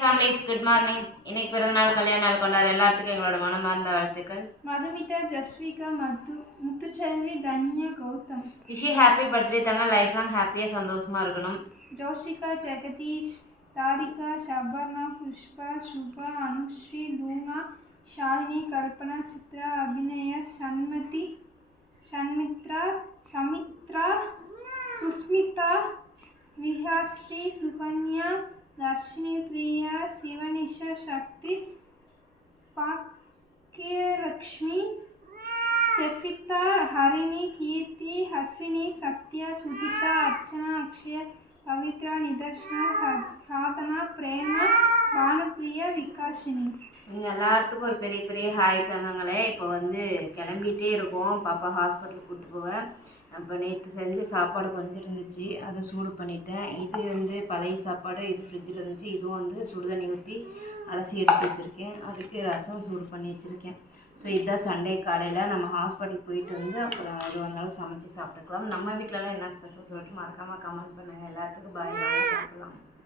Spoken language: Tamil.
Families good morning. இன்னைக்கு பிறந்தநாள் கல்யாண நாள் கொண்டாடுற எல்லாத்துக்கும் எங்களோட மனமார்ந்த வாழ்த்துக்கள். Madhumitha, Jasvika, Muthuselvi, Dhanya, Gautham. Wish happy birthday தாங்க. லைஃப் லாங் ஹாப்பியாக சந்தோஷமா இருக்கணும். ஜோஷிகா, ஜெகதீஷ், தாரிகா, ஷபர்ணா, புஷ்பா, சுபா, அனுஸ்ரீ, லூனா, ஷாலினி, கல்பனா, சித்ரா, அபிநயா, சண்மதி, சன்மித்ரா, சமித்ரா, சுஸ்மிதா, விஹாஸ்ரீ, சுகன்யா, தர்ஷினி, பிரியா, சிவனிஷா, சக்தி, பாக்கியலக்ஷ்மி, ஸ்டெஃபிதா, ஹரிணி, கீர்த்தி, ஹசினி, சத்யா, சுஜிதா, அர்ச்சனா, அக்ஷயா, பவித்ரா, நிதர்ஷனா, சாதனா, பிரேமா, பானுப்பிரியா, விகாஷினி. இங்கே எல்லாத்துக்கும் ஒரு பெரிய பெரிய ஹாய் தங்கங்களே. இப்போ கிளம்பிகிட்டே இருக்கோம். பாப்பா ஹாஸ்பிட்டலுக்கு கூப்பிட்டு போவேன். அப்போ நேற்று செஞ்ச சாப்பாடு கொஞ்சம் இருந்துச்சு, அதை சூடு பண்ணிட்டேன். இது பழைய சாப்பாடு, இது ஃப்ரிட்ஜில் இருந்துச்சு. இதுவும் சுடுதண்ணி ஊற்றி அலசி எடுத்து வச்சுருக்கேன். அதுக்கு ரசம் சூடு பண்ணி வச்சுருக்கேன். ஸோ இதுதான் சண்டே காலையில் நம்ம ஹாஸ்பிட்டல் போயிட்டு அப்புறம் அது வந்தாலும் சமைச்சு சாப்பிட்டுக்கலாம். நம்ம வீட்டிலலாம் என்ன ஸ்பெஷல் சொல்லிட்டு மறக்காமல் கமெண்ட் பண்ணுங்கள். எல்லாத்துக்கும் பாய். சாப்பிடலாம்.